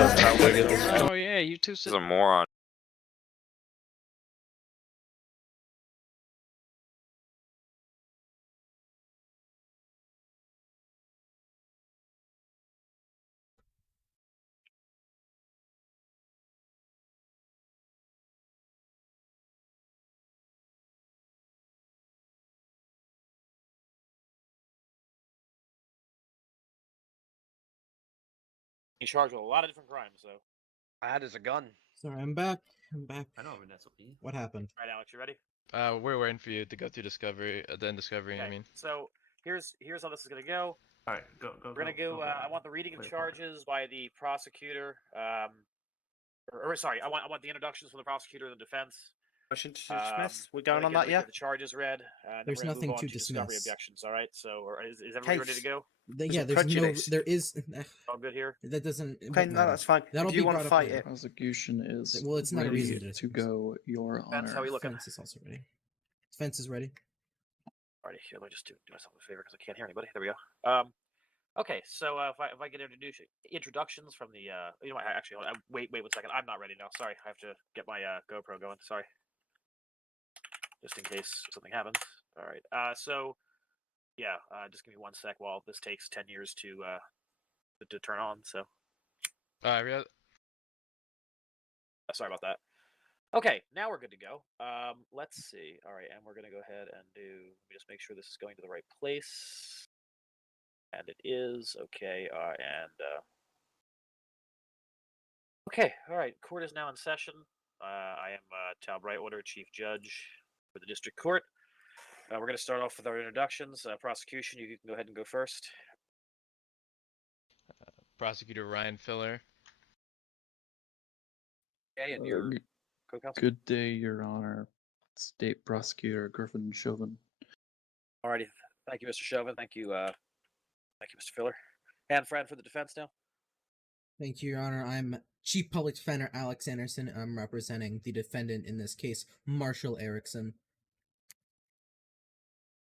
Oh yeah, you two This is a moron. You charge with a lot of different crimes, so. Bad as a gun. Sorry, I'm back. I know, I mean, that's what we... What happened? All right, Alex, you ready? we're waiting for you to go through discovery, then discovery. Okay. I mean, So here's how this is gonna go. All right, go. We're gonna go. I want the reading of charges by the prosecutor. Sorry, I want the introductions from the prosecutor and the defense. Motion to dismiss. We're going on Get that, yeah? The charges read. There's nothing to discovery dismiss. objections. All right. So, is everybody ready to go? Yeah, there's prejudice? no. There is. All good here. That doesn't. Okay, no, that's fine. That'll If you be want to brought up fight later. it. Prosecution is Well, it's not a ready reason to go, Your Defense, how Honor. we looking? Defense is also ready. Defense is ready. Alrighty, here, let me just do myself a favor because I can't hear anybody. There we go. Okay, so if I get introductions from the you know what, actually wait 1 second. I'm not ready now. Sorry, I have to get my GoPro going. Sorry, just in case something happens. All right. So yeah, just give me 1 sec while this takes 10 years to turn on. So sorry about that. Okay, now we're good to go. Let's see. All right, and we're gonna go ahead and do. Let me just make sure this is going to the right place. And it is okay. Okay. All right. Court is now in session. I am Tal Brightwater, Chief Judge for the District Court. We're going to start off with our introductions. Prosecution, you can go ahead and go first. Prosecutor Ryan Filler. Okay, and your co-counsel. Good day, Your Honor. State Prosecutor Griffin Chauvin. Alrighty. Thank you, Mr. Chauvin. Thank you, Mr. Filler. And friend for the defense now. Thank you, Your Honor. I'm Chief Public Defender Alex Anderson. I'm representing the defendant in this case, Marshall Erickson.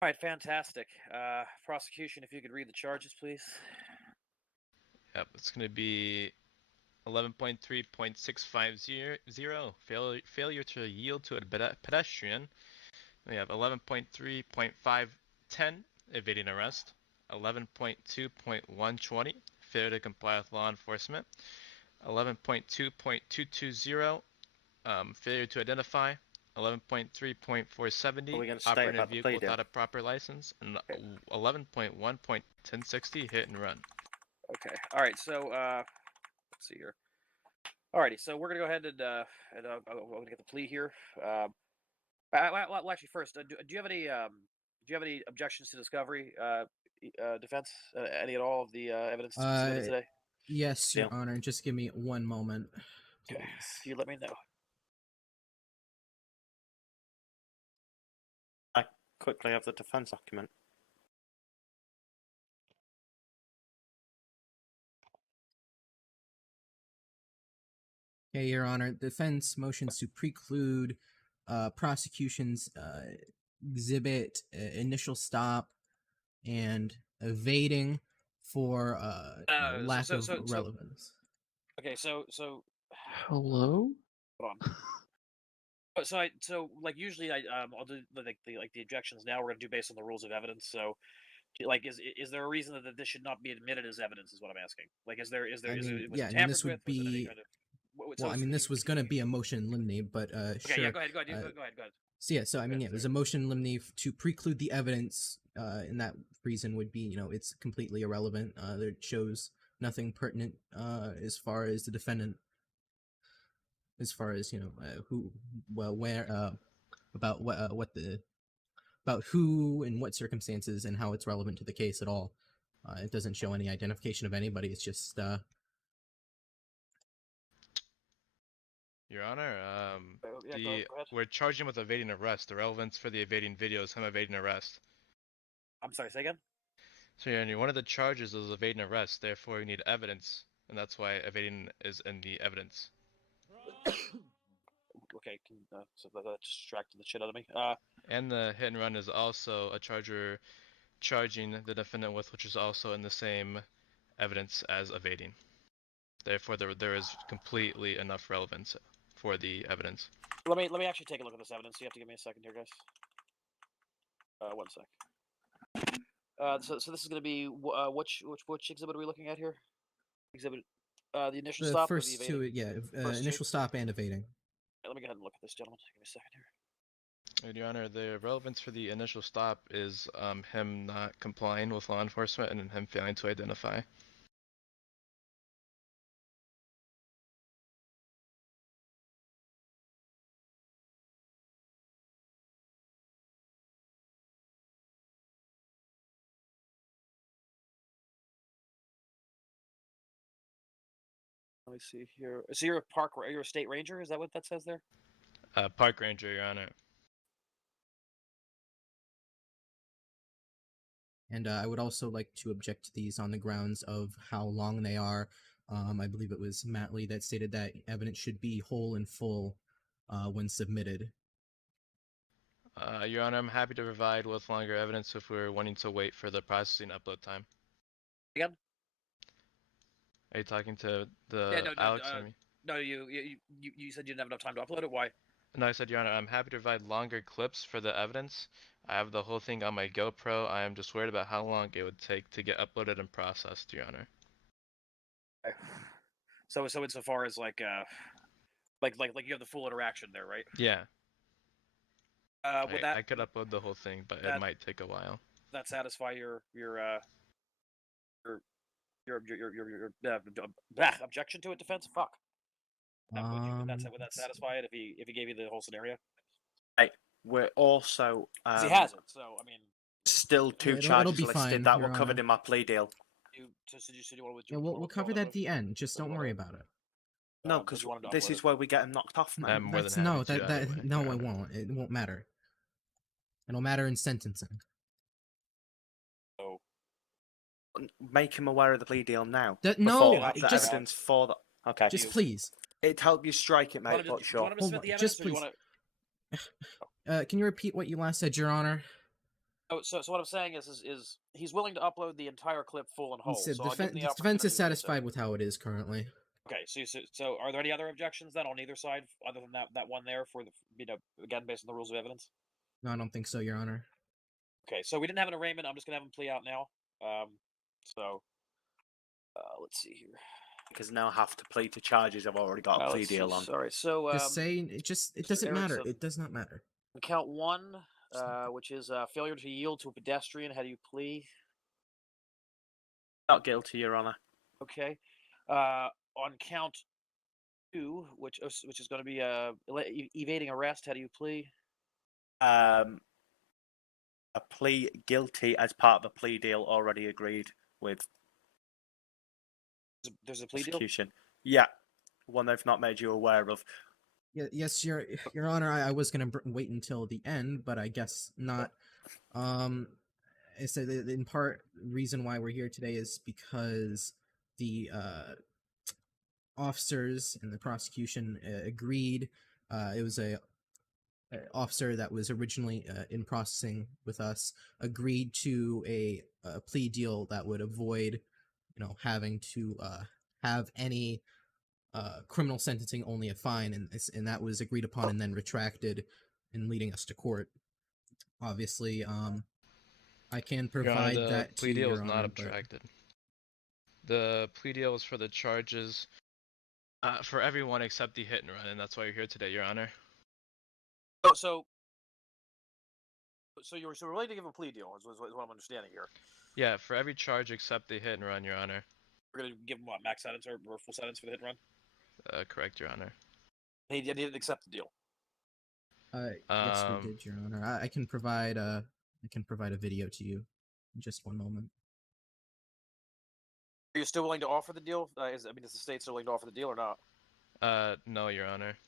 All right, fantastic. Prosecution, if you could read the charges, please. Yep, it's going to be 11.3.650, failure to yield to a pedestrian. We have 11.3.510, evading arrest. 11.2.120, failure to comply with law enforcement. 11.2.220, failure to identify. 11.3.470, operating a vehicle without a proper license. And 11.1.1060, hit and run. Okay. All right. So let's see here. Alrighty. So we're gonna go ahead and I'm gonna get the plea here. Well, actually, first, do you have any objections to discovery, defense? Any at all of the evidence submitted today? Yes, Your Honor. Just give me 1 moment. Okay. You let me know. I quickly have the defense document. Okay, Your Honor. Defense motions to preclude prosecution's exhibit initial stop and evading for lack of relevance. Okay, so Hello? hold on. So like usually I'll do the objections now. We're gonna do based on the rules of evidence. So like is there a reason that this should not be admitted as evidence? Is what I'm asking. Like is there this would be. Well, I mean, this was going to be a motion in limine, but okay, sure. Yeah, go ahead. So yeah, I mean, it was a motion in limine to preclude the evidence, and that reason would be, it's completely irrelevant. It shows nothing pertinent as far as the defendant, as far as who, well, where, about about who and what circumstances and how it's relevant to the case at all. It doesn't show any identification of anybody. It's just. Your Honor, go ahead. we're charging with evading arrest. The relevance for the evading video is him evading arrest. I'm sorry, say again? So, Your Honor, one of the charges is evading arrest. Therefore, we need evidence, and that's why evading is in the evidence. Okay, so that distracted the shit out of me. And the hit and run is also a charger charging the defendant with, which is also in the same evidence as evading. Therefore, there is completely enough relevance for the evidence. Let me actually take a look at this evidence. You have to give me a second here, guys. 1 sec. So this is going to be which exhibit are we looking at here? Exhibit, the initial The stop or the first evading? two, yeah, First two? initial stop and evading. Let me go ahead and look at this, gentlemen. Give me a second here. And Your Honor, the relevance for the initial stop is him not complying with law enforcement and him failing to identify. Let me see here. So you're you're a state ranger? Is that what that says there? Park Ranger, Your Honor. And I would also like to object to these on the grounds of how long they are. I believe it was Matt Lee that stated that evidence should be whole and full when submitted. Your Honor, I'm happy to provide with longer evidence if we're wanting to wait for the processing upload time. Again? Are you talking to the Yeah, no, Alex or me? No, you said you didn't have enough time to upload it. Why? No, I said, Your Honor, I'm happy to provide longer clips for the evidence. I have the whole thing on my GoPro. I am just worried about how long it would take to get uploaded and processed, Your Honor. Okay. So insofar as like you have the full interaction there, right? Yeah. Would I could upload the whole thing, but it might take a while. that satisfy your objection to it, defense? Fuck. Would that satisfy it if he gave you the whole scenario? Right. We're also 'Cause he hasn't. So I mean, still two it'll charges be listed fine, that Your were covered Honor. in my plea deal. you want to withdraw? Yeah, we'll cover that at the end. Just don't worry about it. No, Did because you want him to this upload is it? where we get him knocked off, man. I'm more That's than happy no, to that anyway, no, Your it Honor. won't. It won't matter. It'll matter in sentencing. So Make him aware of the plea deal now. No, before the just evidence for the. Okay. just please. It helped you strike it, do you mate, want but to sure. submit the evidence, Just or do you please. want to? Can you repeat what you last said, Your Honor? So what I'm saying is he's willing to upload the entire clip full and whole. He said So I'll give him the defense opportunity is to do so. satisfied with how it is currently. Okay, so are there any other objections then on either side other than that one there for the again based on the rules of evidence? No, I don't think so, Your Honor. Okay, so we didn't have an arraignment. I'm just gonna have him plea out now. So let's see here. Because now I have to plead to charges I've already got a plea Let's see, deal on. Sorry. So Just saying, it doesn't matter. Erickson. It does not matter. Count one, which is failure to yield to a pedestrian. How do you plea? Not guilty, Your Honor. Okay. On count two, which is going to be evading arrest. How do you plea? A plea guilty as part of a plea deal already agreed with There's a plea deal. prosecution. Yeah, one they've not made you aware of. Yeah, yes, Your Honor. I was gonna wait until the end, but I guess not. I said in part reason why we're here today is because the officers and the prosecution agreed. It was a officer that was originally in processing with us agreed to a plea deal that would avoid, having to have any criminal sentencing, only a fine, and that was agreed upon and then retracted in leading us to court. Obviously, I can provide Your Honor, that the plea to deal Your was not Honor, but abstracted. The plea deal was for the charges for everyone except the hit and run, and that's why you're here today, Your Honor. Oh, so you're willing to give a plea deal is what I'm understanding here. Yeah, for every charge except the hit and run, Your Honor. We're gonna give him what, max sentence or full sentence for the hit and run? Correct, Your Honor. He didn't accept the deal. yes, we did, Your Honor. I can provide a video to you in just one moment. Are you still willing to offer the deal? Is the state still willing to offer the deal or not? No, Your Honor.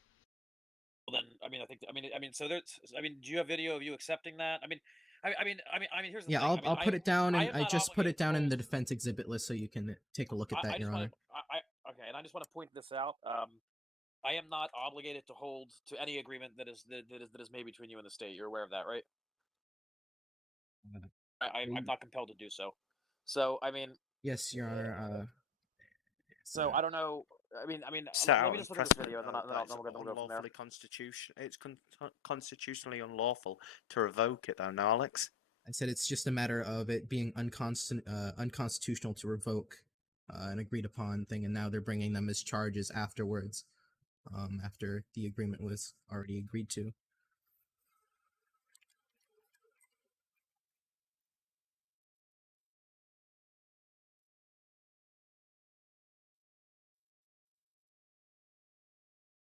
Well, then, so there's, do you have video of you accepting that? Here's the thing. I'll put it down, and I just put it down in the hold- defense exhibit list so you can take a look at that, Your Honor. Okay, and I just want to point this out. I am not obligated to hold to any agreement that is made between you and the state. You're aware of that, right? I'm not compelled to do so. So, Yes, Your Honor. So Yeah. I don't know. I mean, Set let out me in just look at this precedent video, and then, though, that it's we'll go from there. unlawfully constitutionally unlawful to revoke it though. No, Alex. I said it's just a matter of it being unconstitutional to revoke an agreed upon thing, and now they're bringing them as charges afterwards, after the agreement was already agreed to.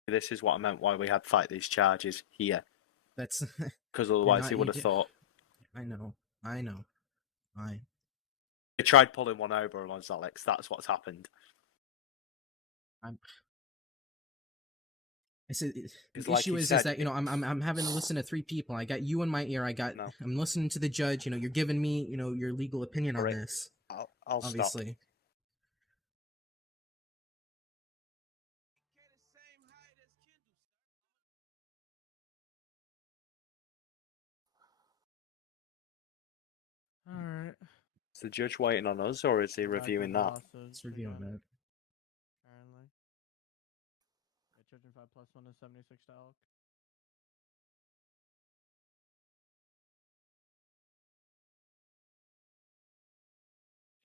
This is what I meant. Why we had to fight these charges here, That's because otherwise not- he would you have di- thought I know. they tried pulling one over on us, Alex. That's what's happened. I said It's the like issue he is said, that I'm having to listen to three people. I got you in my ear. No. I'm listening to the judge. You're giving me your legal opinion on Correct. this. I'll stop. Obviously. All right. Is the judge waiting on us, or is he reviewing that? It's reviewing that. Apparently. Yeah, charging 5 plus 1 is 76 to elk.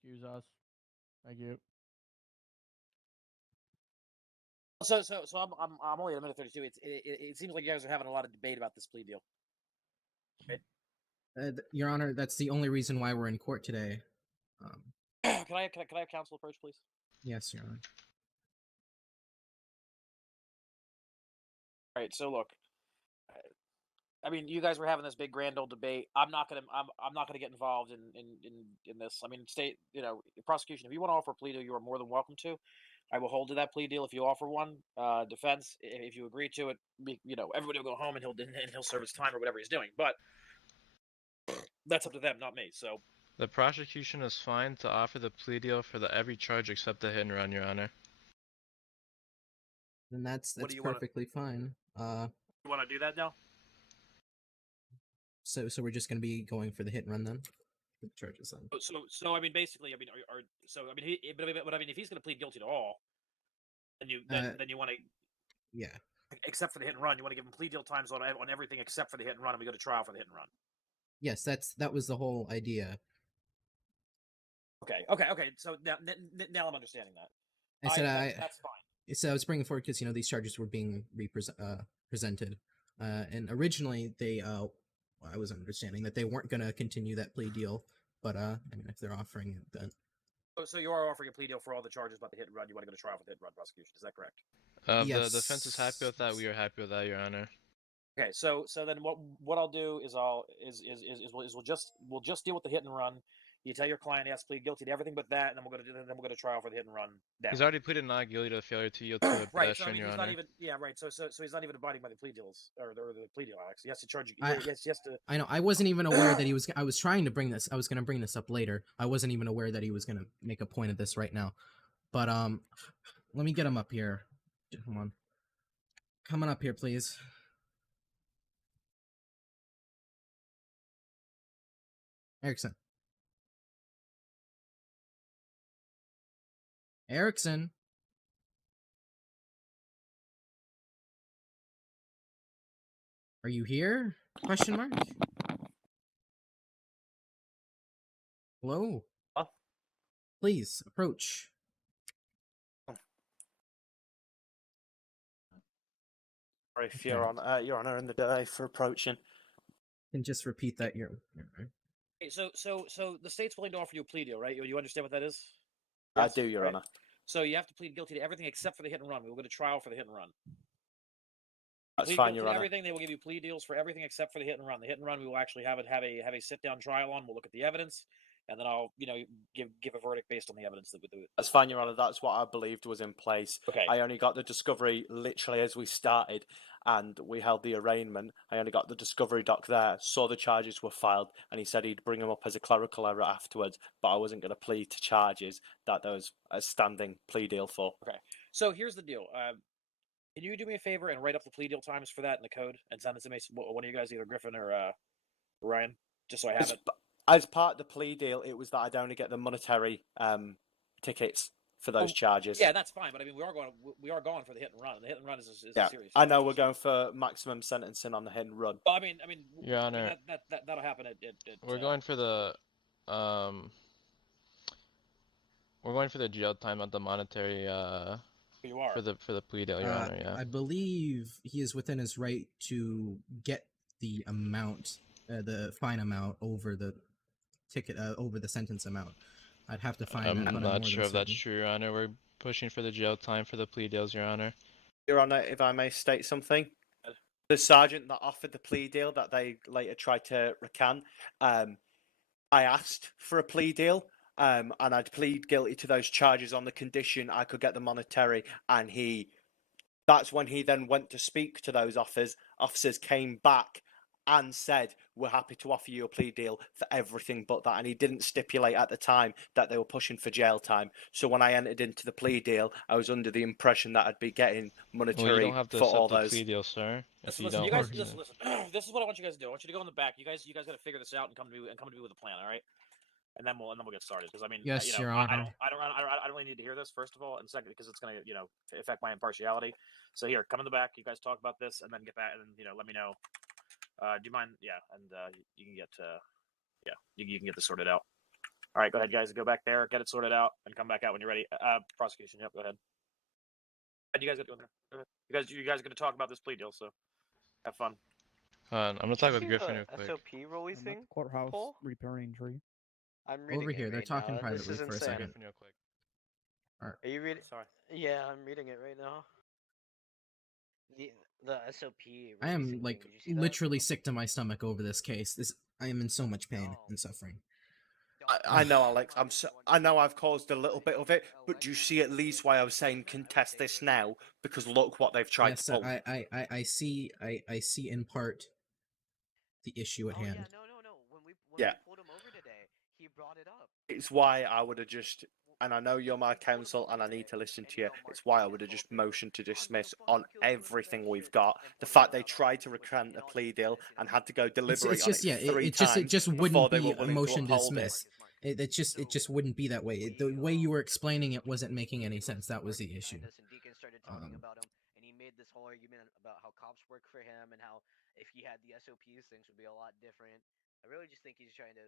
Excuse us. Thank you. So I'm only at a minute 32. It seems like you guys are having a lot of debate about this plea deal. Your Honor, that's the only reason why we're in court today. Can I have counsel approach, please? Yes, Your Honor. All right. So look, I mean, you guys were having this big grand old debate. I'm not gonna get involved in this. I mean, prosecution. If you want to offer a plea deal, you are more than welcome to. I will hold to that plea deal if you offer one. Defense, if you agree to it, everybody will go home and he'll serve his time or whatever he's doing. But that's up to them, not me. So The prosecution is fine to offer the plea deal for every charge except the hit and run, Your Honor. Then that's What do you wanna- perfectly fine. you want to do that now? So we're just gonna be going for the hit and run then, for the charges then. So I mean, basically, I mean, but I mean, if he's going to plead guilty to all, then you want to, Yeah. except for the hit and run, you want to give him plea deal times on everything except for the hit and run, and we go to trial for the hit and run. Yes, that was the whole idea. Okay. So now I'm understanding that. I said that's fine. So I was bringing forward because these charges were being presented, and originally I was understanding that they weren't going to continue that plea deal, but I mean, if they're offering it, then So you are offering a plea deal for all the charges about the hit and run. You want to go to trial for the hit and run prosecution. Is that correct? The defense is happy with that. Yes. We are happy with that, Your Honor. Okay. So then what I'll do is we'll just deal with the hit and run. You tell your client he has to plead guilty to everything but that, and then we'll go to trial for the hit and run. He's already pleaded not guilty to failure to yield to a Right. So I pedestrian, mean, Your he's Honor. not even right. So he's not even abiding by the plea deals or the plea deal. Alex, he has to charge you. I- He has to. I know I wasn't even aware that he was. I was trying to bring this. I was going to bring this up later. I wasn't even aware that he was going to make a point of this right now. But let me get him up here. Come on, coming up here, please. Erickson. Erickson. Are you here? Question mark. Hello. Huh? Please approach. Sorry, if Your Honor, in the day for approaching. And just repeat that. You're right. Okay, so the state's willing to offer you a plea deal, right? You understand what that is? I Yes, do, Your right? Honor. So you have to plead guilty to everything except for the hit and run. We will go to trial for the hit and run. That's Plead fine, guilty Your to Honor. everything. They will give you plea deals for everything except for the hit and run. The hit and run we will actually have a sit down trial on. We'll look at the evidence, and then I'll give a verdict based on the evidence that we do. That's fine, Your Honor. That's what I believed was in place. Okay. I only got the discovery literally as we started, and we held the arraignment. I only got the discovery doc there, saw the charges were filed, and he said he'd bring them up as a clerical error afterwards, but I wasn't going to plead to charges that there was a standing plea deal for. Okay. So here's the deal. Can you do me a favor and write up the plea deal times for that in the code and send it to me? One of you guys, either Griffin or Ryan, just so I have it. As part of the plea deal, it was that I'd only get the monetary tickets for those charges. Yeah, that's fine. But I mean, we are going for the hit and run. And the hit and run is a Yeah, serious. I know charge, we're so- going for maximum sentencing on the hit and run. Well, I mean, Your Honor. that'll happen at We're going for the we're going for the jail time, not the monetary you are. for the plea deal, Your Honor. Yeah. I believe he is within his right to get the amount, the fine amount over the ticket, over the sentence amount. I'd have to find that. I'm but not more sure than if that's certain. true, Your Honor. We're pushing for the jail time for the plea deals, Your Honor. Your Honor, if I may state something. The sergeant that offered the plea deal that they later tried to recant, I asked for a plea deal, and I'd plead guilty to those charges on the condition I could get the monetary, and that's when he then went to speak to those officers came back and said, we're happy to offer you a plea deal for everything but that. And he didn't stipulate at the time that they were pushing for jail time. So when I entered into the plea deal, I was under the impression that I'd be getting Well, you monetary don't have to for all accept the those. plea deal, sir. If you Listen, don't. you guys, Yeah. listen. This is what I want you guys to do. I want you to go in the back. You guys got to figure this out and come to me with a plan. All right. And then we'll get started. Because I mean, Yes, you know, Your I Honor. don't really need to hear this first of all, and second because it's gonna affect my impartiality. So here, come in the back. You guys talk about this, and then get back, and then let me know. Do you mind? Yeah, and you can get you can get this sorted out. All right, go ahead, guys. Go back there, get it sorted out, and come back out when you're ready. Prosecution. Yep, go ahead. What you guys got doing there? You guys are gonna talk about this plea deal, so have fun. I'm gonna talk with Griffin real quick. SOP I'm at the courthouse Paul? repairing tree. I'm reading Over here, it they're right talking now. privately This is for a insane. second. Griffin real quick. Are you reading? Sorry. Yeah, I'm reading it right now. The SOP. I am releasing like thing, did you see that? literally sick to my stomach over this case. I am in so much pain and suffering. I know, Alex. I know I've caused a little bit of it, but do you see at least why I was saying contest this now? Because look what they've tried Yes, to pull. I see in part the issue at hand. Yeah, no. When we pulled him over today, he brought it up. It's why I would have just, and I know you're my counsel and I need to listen to you, it's why I would have just motioned to dismiss on everything we've got. The fact they tried to recant a plea deal and had to go deliberate It's on just it yeah, three it times just before wouldn't they be were a willing to motion to uphold it. dismiss. It just wouldn't be that way. The way you were explaining it wasn't making any sense. That was the issue. And Deacon started talking about him, and he made this whole argument about how cops work for him and how if he had the SOPs, things would be a lot different. I really just think he's trying to,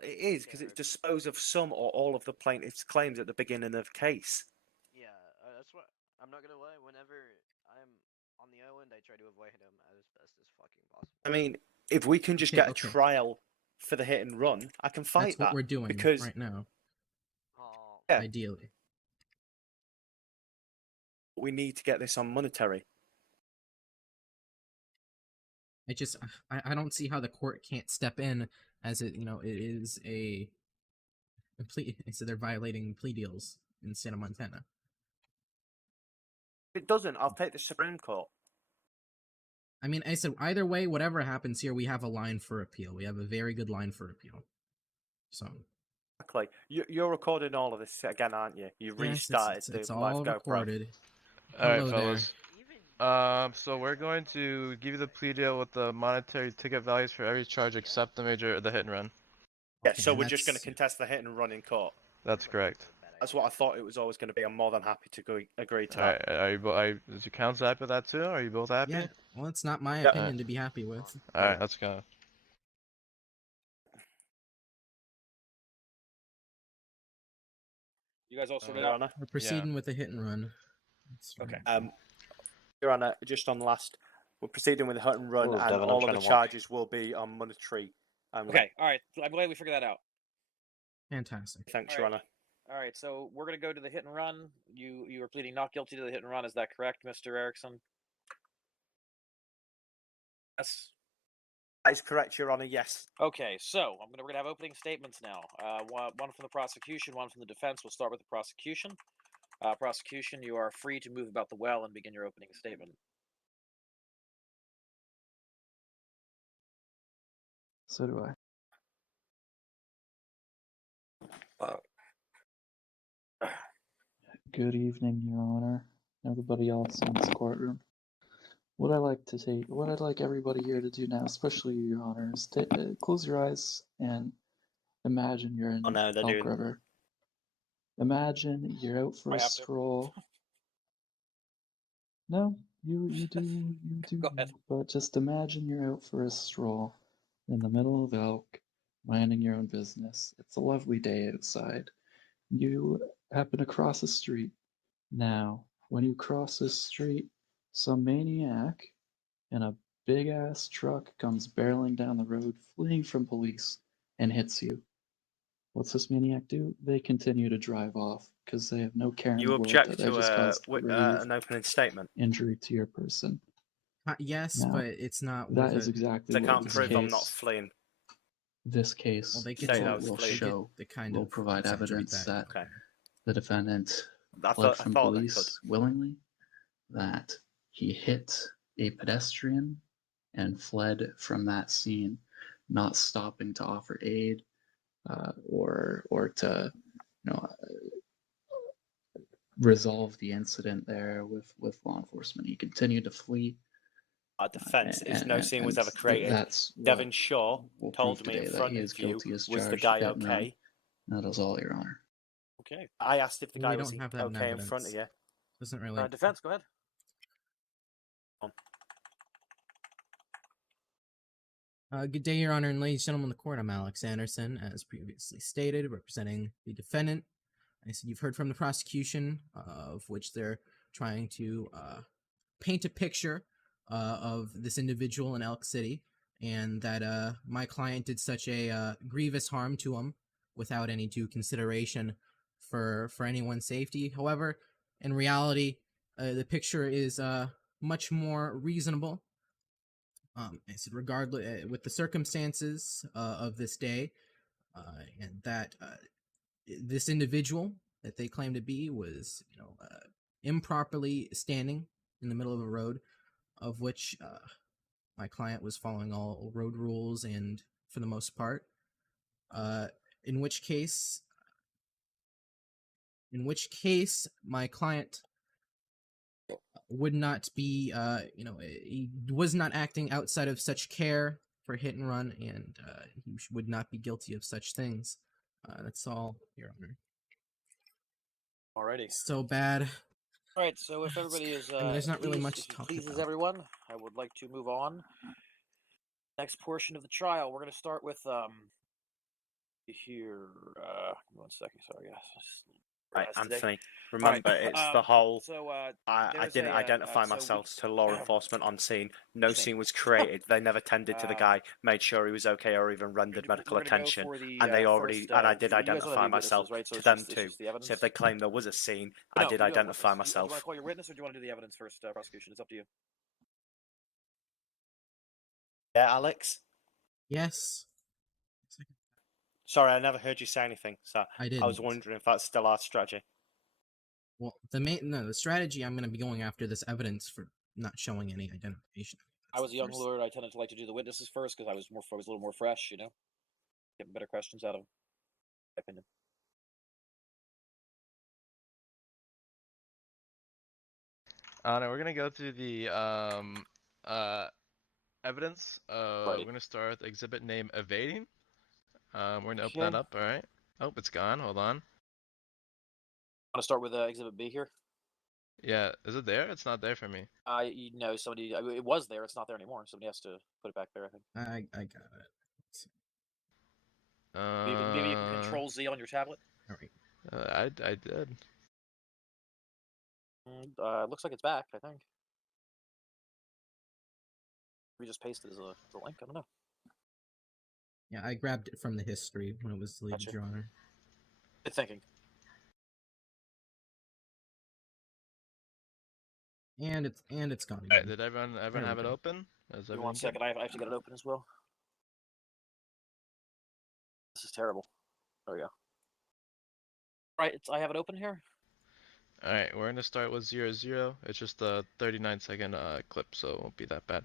It is, because it's dispose of some or all of the plaintiff's claims at the beginning of the case. Yeah, that's what I'm not gonna lie. Whenever I'm on the island, I try to avoid him as best as fucking possible. I mean, if we can just get a Okay. trial for the hit and run, I can fight That's what that. we're doing because right now. Oh, Yeah. Ideally, we need to get this on monetary. I don't see how the court can't step in as it is a plea. So they're violating plea deals in the state of Montana. If it doesn't, I'll take the Supreme Court. I mean, I said either way, whatever happens here, we have a line for appeal. We have a very good line for appeal. So Exactly. You're recording all of this again, aren't you? You yes, restarted it's the all live GoPro. recorded. All right, Hello there. fellas. So we're going to give you the plea deal with the monetary ticket values for every charge except the hit and run. Yeah, Okay, so and we're just going to that's- contest the hit and run in court. That's correct. That's what I thought it was always going to be. I'm more than happy to agree to All that. right, is your counsel happy with that too? Are you both happy? Yeah, well, it's not my Yeah. opinion to be happy with. All right, let's go. You guys all sorted Your out? Honor. We're proceeding with the hit and run. That's Okay. fine. Your Honor, just on the last, we're proceeding with the hit and run, Ooh, and Devin, I'm all of trying the to walk. charges will be on monetary. Okay. All right. I'm glad we figured that out. Fantastic. Thanks, All Your right. Honor. All right. So we're gonna go to the hit and run. You are pleading not guilty to the hit and run. Is that correct, Mr. Erickson? Yes. That is correct, Your Honor. Yes. Okay, so we're gonna have opening statements now. One from the prosecution, one from the defense. We'll start with the prosecution. Prosecution, you are free to move about the well and begin your opening statement. So do I. Good evening, Your Honor, everybody else in this courtroom. What I'd like everybody here to do now, especially you, Your Honor, is to close your eyes and imagine you're in Oh, no, they're Elk doing- River. Imagine you're out for I a have to. stroll. No, you do Go ahead. but just imagine you're out for a stroll in the middle of Elk, minding your own business. It's a lovely day outside. You happen to cross a street. Now, when you cross this street, some maniac in a big ass truck comes barreling down the road, fleeing from police, and hits you. What's this maniac do? They continue to drive off because they have no care in You the world object that I to just caused grave an opening statement. injury to your person. Yes, Now, but it's not that worth is it. exactly I what can't this prove I'm not case, fleeing. this case Well, they get State to, I was will fleeing. show, the kind will of provide century evidence that Okay. the defendant I fled thought from they could. police willingly, that he hit a pedestrian and fled from that scene, not stopping to offer aid or to resolve the incident there with law enforcement. He continued to flee. Our defense is and- no and- scene was and ever created. That's what Devin Shaw will told prove me in today that front he of is you, guilty as was the charged guy hit and run. okay? That is all, Your Honor. Okay. I asked if the We guy don't was have that in okay in front of evidence. you. Doesn't really. Defense, go ahead. Good day, Your Honor, and ladies and gentlemen of the court. I'm Alex Anderson, as previously stated, representing the defendant. I said you've heard from the prosecution, of which they're trying to paint a picture of this individual in Elk City, and that my client did such a grievous harm to him without any due consideration for anyone's safety. However, in reality, the picture is much more reasonable. I said, regardless, with the circumstances of this day, and that this individual that they claim to be was, improperly standing in the middle of a road, of which my client was following all road rules, and for the most part, in which case, my client would not be, he was not acting outside of such care for hit and run, and he would not be guilty of such things. That's all, Your Honor. Alrighty. So bad. All right. So if everybody is, I mean, there's not really pleased- much if to it talk pleases about. everyone, I would like to move on. Next portion of the trial, we're going to start with here. 1 second. Sorry, guys. Right, Today. Anthony. Remember, it's the whole. So I there's didn't a, identify so we- myself to law enforcement on scene. No His name. scene was created. They never tended to the guy, made sure he was okay, or even rendered medical we're gonna go attention. for the, And they already, first, and I did you guys don't have identify any witnesses, myself right? So to it's them just- it's too. just the evidence? So if they claim there was a scene, No, I did we do have identify witnesses. Do you want myself. to call your witness, or do you want to do the evidence first, prosecution? It's up to you. Yeah, Alex. Yes. Sorry, I never heard you say anything. So I didn't. I was wondering if that's still our strategy. Well, the strategy I'm going to be going after this evidence for not showing any identification. I was a young First. lawyer. I tended to like to do the witnesses first because I was a little more fresh, getting better questions out of them. My opinion. No, we're gonna go through the evidence. We're gonna start with exhibit name evading. We're gonna open that Okay. up. All right. Oh, it's gone. Hold on. Want to start with exhibit B here? Yeah, is it there? It's not there for me. Somebody. It was there. It's not there anymore. Somebody has to put it back there. I think. I got it. Maybe you can Control Z on your tablet. All right. I did. Looks like it's back. I think. We just pasted as a link. I don't know. Yeah, I grabbed it from the history when it was deleted, Gotcha. Your Honor. Good thinking. And it's gone All right, again. did everyone There we have it go. open? Is Give me 1 everyone good? second. I have to get it open as well. This is terrible. There we go. All right, I have it open here. All right, we're gonna start with 0-0. It's just a 39-second clip, so it won't be that bad.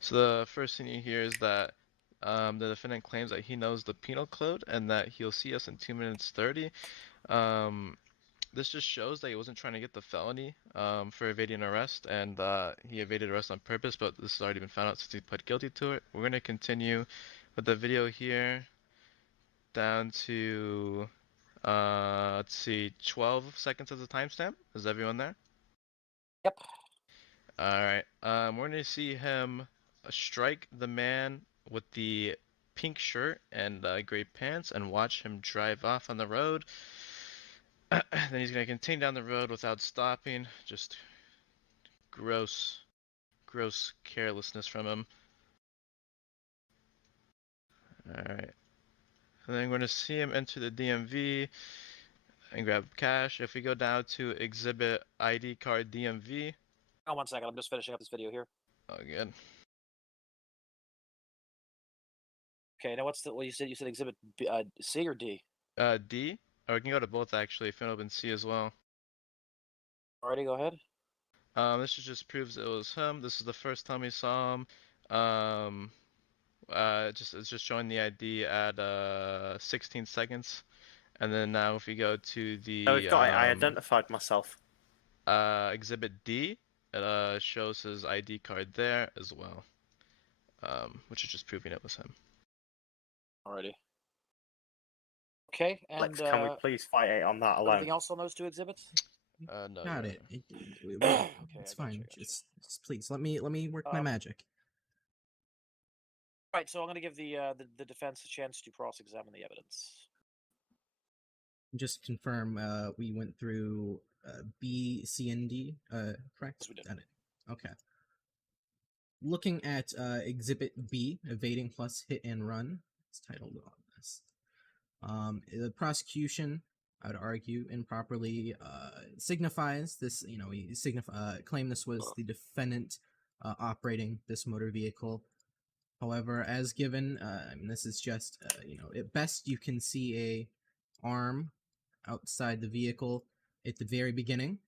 So the first thing you hear is that the defendant claims that he knows the penal code and that he'll see us in 2 minutes 30. This just shows that he wasn't trying to get the felony for evading arrest, and he evaded arrest on purpose, but this has already been found out since he pled guilty to it. We're going to continue with the video here down to, let's see, 12 seconds as a timestamp. Is everyone there? Yep. Alright, we're gonna see him strike the man with the pink shirt and gray pants and watch him drive off on the road. Then he's gonna continue down the road without stopping. Just gross carelessness from him. Alright. And then we're gonna see him enter the DMV and grab cash. If we go down to exhibit ID card DMV. Oh, 1 second. I'm just finishing up this video here. Oh, good. Okay. Now, what you said? You said exhibit C or D? D? Or we can go to both actually if you open C as well. Alrighty, go ahead. This just proves it was him. This is the first time we saw him. It's just showing the ID at 16 seconds. And then now if we go to the I identified myself. exhibit D, it shows his ID card there as well. Which is just proving it was him. Alrighty. Okay, and Lex, can we please fight it on that alone? anything else on those two exhibits? No. Got no. it. Okay, It's I got fine. you, got you. Just please let me work my magic. Right, so I'm going to give the defense a chance to cross-examine the evidence. Just confirm. We went through B, C, and D. Correct. Yes, we did. Got it. Okay. Looking at Exhibit B, evading plus hit and run. It's titled on this. The prosecution, I would argue, improperly signifies this. He claimed this was the defendant operating this motor vehicle. However, as given, this is just at best you can see a arm outside the vehicle at the very beginning,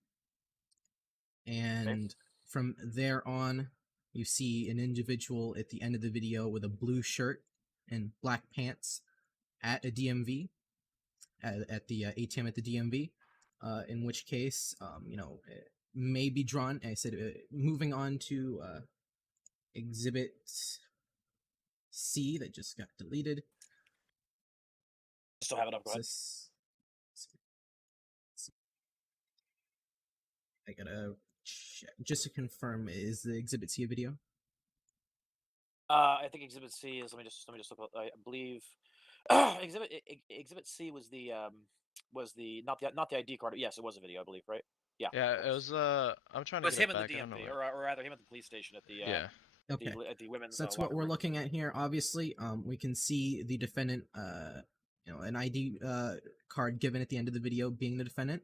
and from there on, you see an individual at the end of the video with a blue shirt and black pants at a DMV, at the ATM at the DMV, in which case, it may be drawn. I said, moving on to Exhibit C that just got deleted. Still have it up, go ahead. I gotta check. Just to confirm, is the Exhibit C a video? I think Exhibit C is. Let me just look up. I believe Exhibit C was the not the ID card. Yes, it was a video, I believe, right? Yeah. Yeah, it was I'm trying It to was get him it at back. the I don't know DMV, where. or rather him at the police station at the Yeah. Okay. at the women's. So that's what we're looking at here. Obviously, we can see the defendant, an ID card given at the end of the video being the defendant,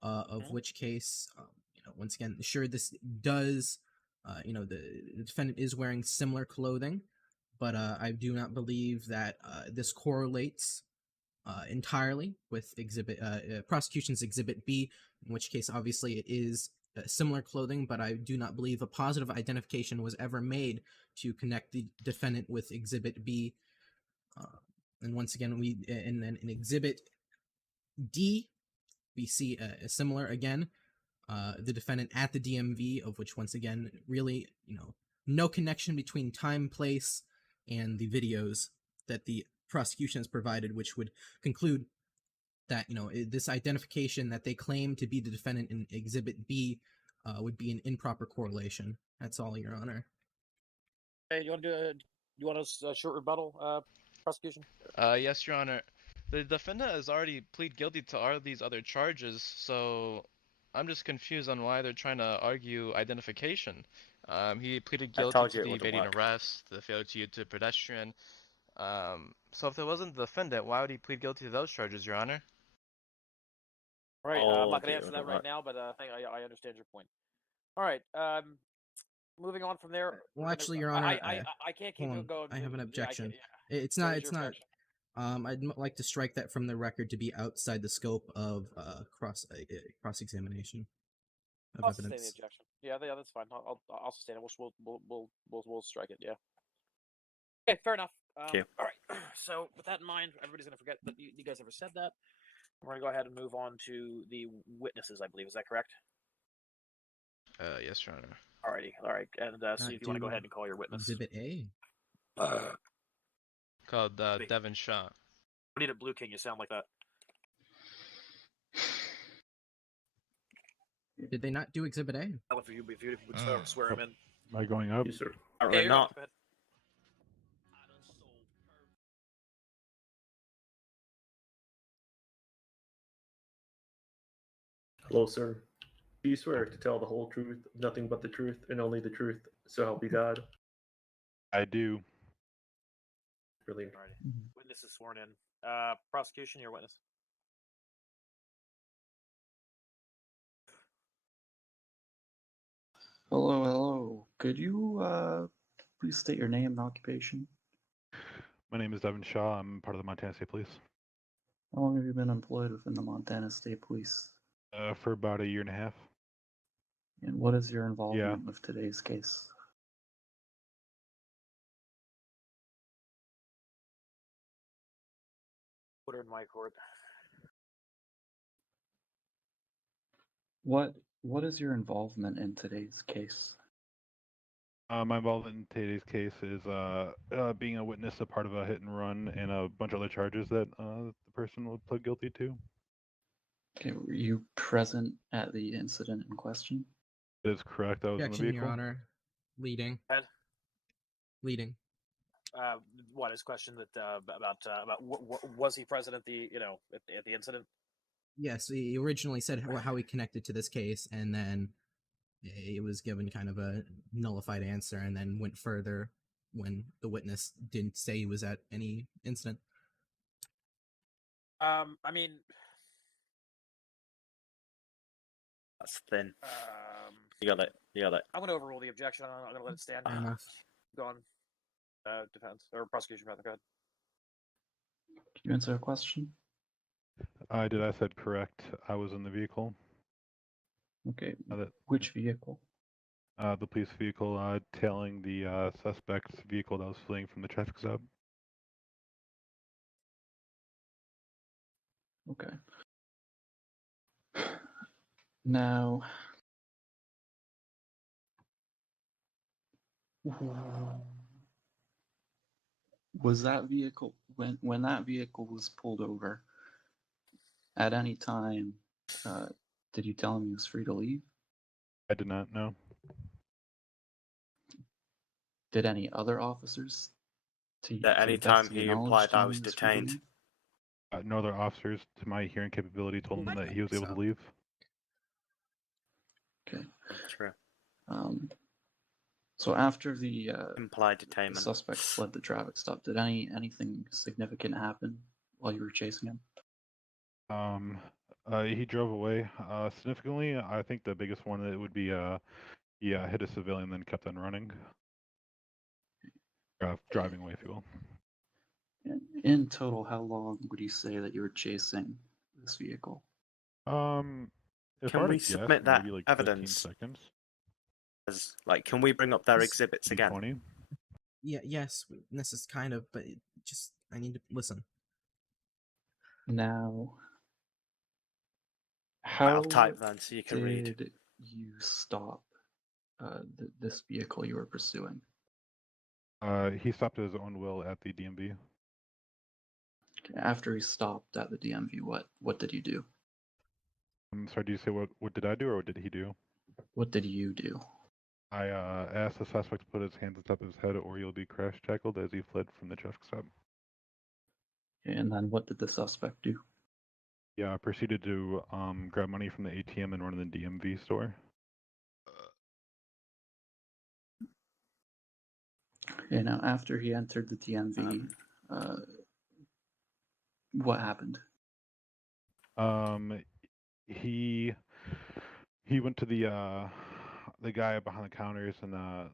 of which case, once again, sure, this does, the defendant is wearing similar clothing, but I do not believe that this correlates entirely with prosecution's Exhibit B, in which case, obviously, it is similar clothing, but I do not believe a positive identification was ever made to connect the defendant with Exhibit B. And once again, and then in Exhibit D, we see a similar again, the defendant at the DMV, of which once again, really, no connection between time, place, and the videos that the prosecution has provided, which would conclude that this identification that they claim to be the defendant in Exhibit B would be an improper correlation. That's all, Your Honor. Hey, you want a short rebuttal, prosecution? Yes, Your Honor. The defendant has already pleaded guilty to all these other charges, so I'm just confused on why they're trying to argue identification. He pleaded guilty to the evading arrest, the failure to use to pedestrian. So if there wasn't the defendant, why would he plead guilty to those charges, Your Honor? All right, I'm not going to answer that right now, but I understand your point. All right, moving on from there. Well, actually, Your Honor, I can't keep it going. I have an objection. Yeah, It's not. I'd like to strike that from the record to be outside the scope of cross-examination of I'll evidence. sustain the objection. Yeah, that's fine. I'll sustain it. We'll strike it. Yeah. Okay, fair enough. Okay. All right. So with that in mind, everybody's gonna forget that you guys ever said that. We're gonna go ahead and move on to the witnesses. I believe, is that correct? Yes, Your Honor. Alrighty. All right. And so if you want to go ahead and call your witness. Exhibit A. Called Devin Shaw. I need a Blue King. You sound like that. Did they not do Exhibit A? If you would swear him in. Am I going up? Yes, sir. Yeah, you're not. Go ahead. Hello, sir. Do you swear to tell the whole truth, nothing but the truth, and only the truth, so help you God? I do. Brilliant. Alrighty. Witness is sworn in. Prosecution, your witness. Hello, hello. Could you please state your name and occupation? My name is Devin Shaw. I'm part of the Montana State Police. How long have you been employed within the Montana State Police? For about a year and a half. And what is your involvement with today's case? Put her in my court. What is your involvement in today's case? My involvement in today's case is being a witness, a part of a hit and run, and a bunch of other charges that the person will plead guilty to. Okay, were you present at the incident in question? That is correct. I was in the Objection, vehicle. Your Honor. Leading. Ed? Leading. What is question that about was he present at the at the incident? Yes, he originally said how he connected to this case, and then it was given kind of a nullified answer, and then went further when the witness didn't say he was at any incident. I mean, That's thin. You got it. You got it. I'm going to overrule the objection. I'm going to let it stand. Fair enough. Go on. Defense or prosecution, rather. Go ahead. Can you answer a question? I did. I said correct. I was in the vehicle. Okay, which vehicle? The police vehicle tailing the suspect's vehicle that was fleeing from the traffic stop. Okay. Now, was that vehicle when that vehicle was pulled over? At any time, did you tell him he was free to leave? I did not know. Did any other officers? At any time he implied I was detained. No other officers, to my hearing capability, told him that he was able to leave. Okay. True. So after the Implied the detainment. suspect fled the traffic stop, did anything significant happen while you were chasing him? He drove away. Significantly, I think the biggest one that would be he hit a civilian, then kept on running. Driving away, if you will. In total, how long would you say that you were chasing this vehicle? If Can I were we to submit guess, that maybe like evidence? 15 seconds. Can we bring up their This- exhibits again? 20. Yeah, yes, this is kind of, but I need to listen. Now, Right, how I'll type then so you can read. did you stop this vehicle you were pursuing? He stopped at his own will at the DMV. After he stopped at the DMV, what did you do? I'm sorry, did you say what did I do or what did he do? What did you do? I asked the suspect to put his hands on top of his head or he'll be crash tackled as he fled from the traffic stop. And then what did the suspect do? Yeah, I proceeded to grab money from the ATM and run to the DMV store. Okay, now after he entered the DMV, what happened? He went to the guy behind the counters and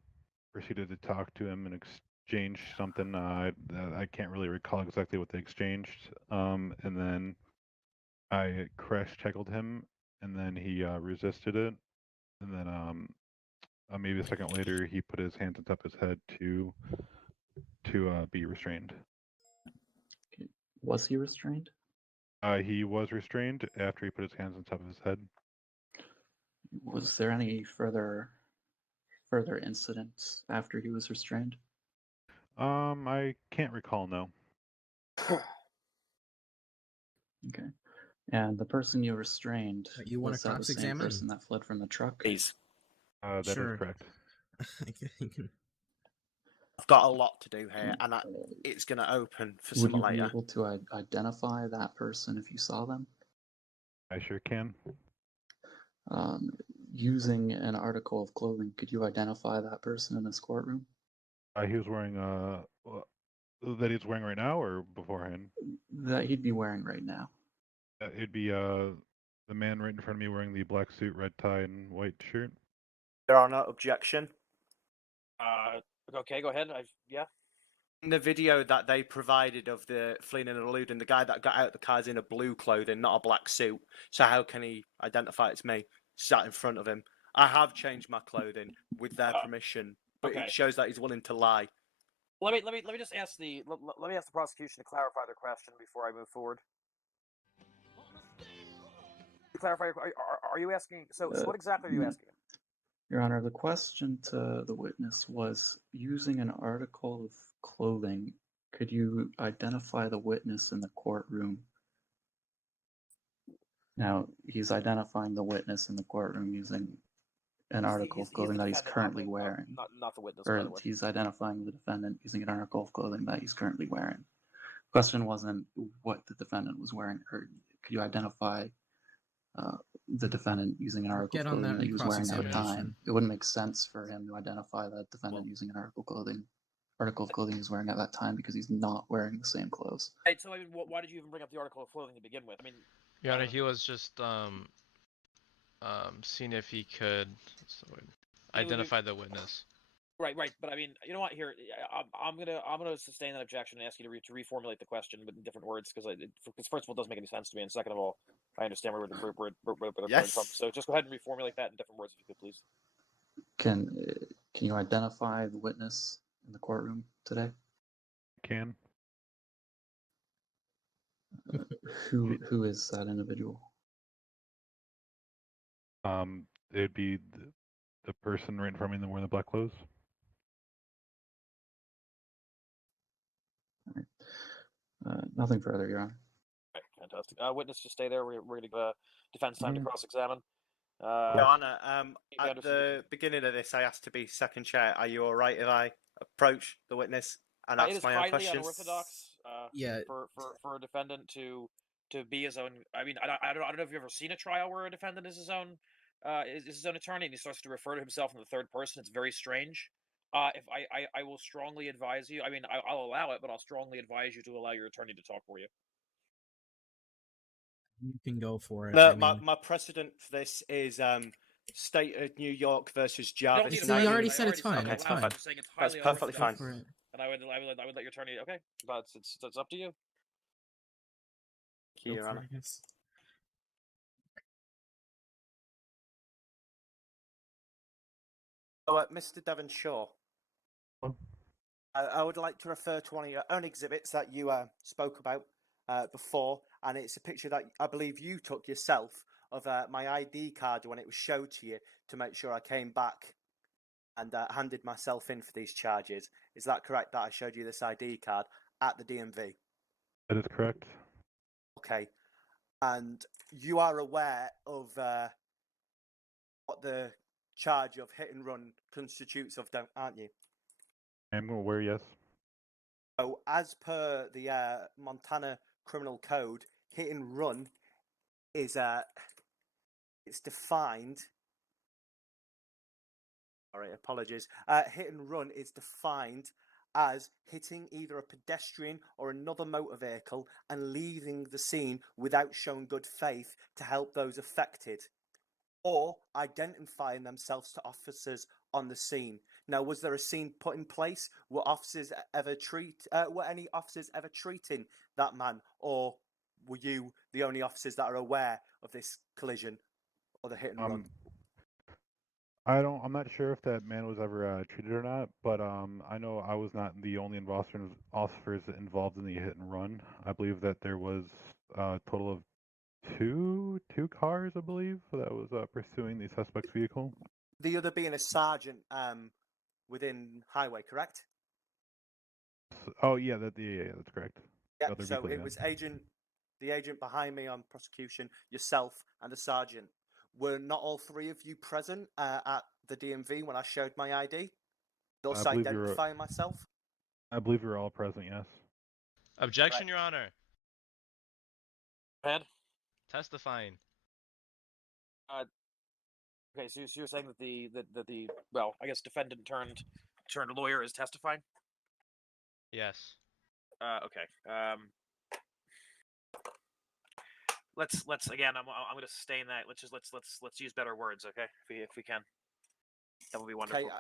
proceeded to talk to him and exchange something. I can't really recall exactly what they exchanged. And then I crash tackled him, and then he resisted it, and then maybe a second later he put his hands on top of his head to be restrained. Okay. Was he restrained? He was restrained after he put his hands on top of his head. Was there any further incidents after he was restrained? I can't recall, no. Okay. And the person you restrained, You want was to that the same cross-examine? person that fled from the truck? Please. That is Sure. correct. I've got a lot to do here, and it's going to open for Would someone you be later. able to identify that person if you saw them? I sure can. Using an article of clothing, could you identify that person in this courtroom? He was wearing that he's wearing right now or beforehand? That he'd be wearing right now. It'd be the man right in front of me wearing the black suit, red tie, and white shirt. There are no objection. Okay, go ahead. Yeah. In the video that they provided of the fleeing and eluding, the guy that got out of the car is in a blue clothing, not a black suit. So how can he identify it's me sat in front of him? I have changed my clothing with their permission, but okay. it shows that he's willing to lie. Let me just ask let me ask the prosecution to clarify their question before I move forward. To clarify, are you asking? So what exactly are you asking? Your Honor, the question to the witness was, using an article of clothing, could you identify the witness in the courtroom? Now, he's identifying the witness in the courtroom using an article of clothing that he's currently wearing. Not the witness, Or by the way. he's identifying the defendant using an article of clothing that he's currently wearing. The question wasn't what the defendant was wearing, or could you identify the defendant using an article of clothing that he was wearing at the time? It wouldn't make sense for him to identify that defendant using an article of clothing he's wearing at that time because he's not wearing the same clothes. Hey, so I mean, why did you even bring up the article of clothing to begin with? I mean, Your Honor, he was just seeing if he could identify the witness. Right. But I mean, you know what? Here, I'm gonna sustain that objection and ask you to reformulate the question, but in different words, because first of all, it doesn't make any sense to me, and second of all, I understand where they're coming from. So just go ahead and reformulate that in different words, if you could, please. Can you identify the witness in the courtroom today? Can. Who is that individual? It'd be the person right in front of me wearing the black clothes. All right. Nothing further, Your Honor. Right, fantastic. Witness, just stay there. We're going to defense time to cross-examine. Your Honor, at the beginning of this, I asked to be second chair. Are you all right if I approach the witness and ask my own questions? It is highly unorthodox for a defendant to be his own. I mean, I don't know if you've ever seen a trial where a defendant is his own attorney and he starts to refer to himself in the third person. It's very strange. If I will strongly advise you. I mean, I'll allow it, but I'll strongly advise you to allow your attorney to talk for you. You can go for it. No, my precedent for this is State of New York versus Jarvis. You already said it's fine. Okay, it's fine. That's perfectly fine. And I would let your attorney. Okay, but it's up to you. Thank you, Your Honor. So, Mr. Devon Shaw, I would like to refer to one of your own exhibits that you spoke about before, and it's a picture that I believe you took yourself of my ID card when it was showed to you to make sure I came back and handed myself in for these charges. Is that correct, that I showed you this ID card at the DMV? That is correct. Okay. And you are aware of what the charge of hit and run constitutes of, aren't you? I'm aware, yes. So, as per the Montana Criminal Code, hit and run is it's defined. Sorry, apologies. Hit and run is defined as hitting either a pedestrian or another motor vehicle and leaving the scene without showing good faith to help those affected, or identifying themselves to officers on the scene. Now, was there a scene put in place? Were any officers ever treating that man, or were you the only officers that are aware of this collision or the hit and run? I'm not sure if that man was ever treated or not, but I know I was not the only officers involved in the hit and run. I believe that there was a total of two cars, I believe, that was pursuing the suspect's vehicle. The other being a sergeant within highway, correct? Oh yeah, that's correct. Yeah. So it was Agent the agent behind me on prosecution, yourself, and the sergeant. Were not all three of you present at the DMV when I showed my ID? Thus I believe you were. identifying myself? I believe you're all present. Yes. Objection, Right. Your Honor. Go ahead. Testifying. Okay, so you're saying that the well, I guess defendant turned lawyer is testifying. Yes. Okay. Let's again. I'm going to sustain that. Let's use better words. Okay, if we can, that would be wonderful. Okay,